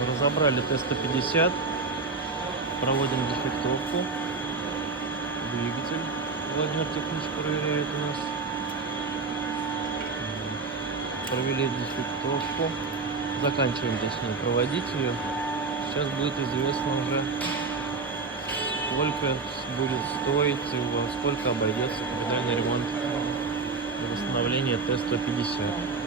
Разобрали Т-150, проводим дефектовку. Двигатель Владимир технически проверяет у нас. Провели дефектовку. Заканчиваем, точнее, проводить ее. Сейчас будет известно уже, сколько будет стоить, сколько обойдется капитальный ремонт и восстановление Т-150.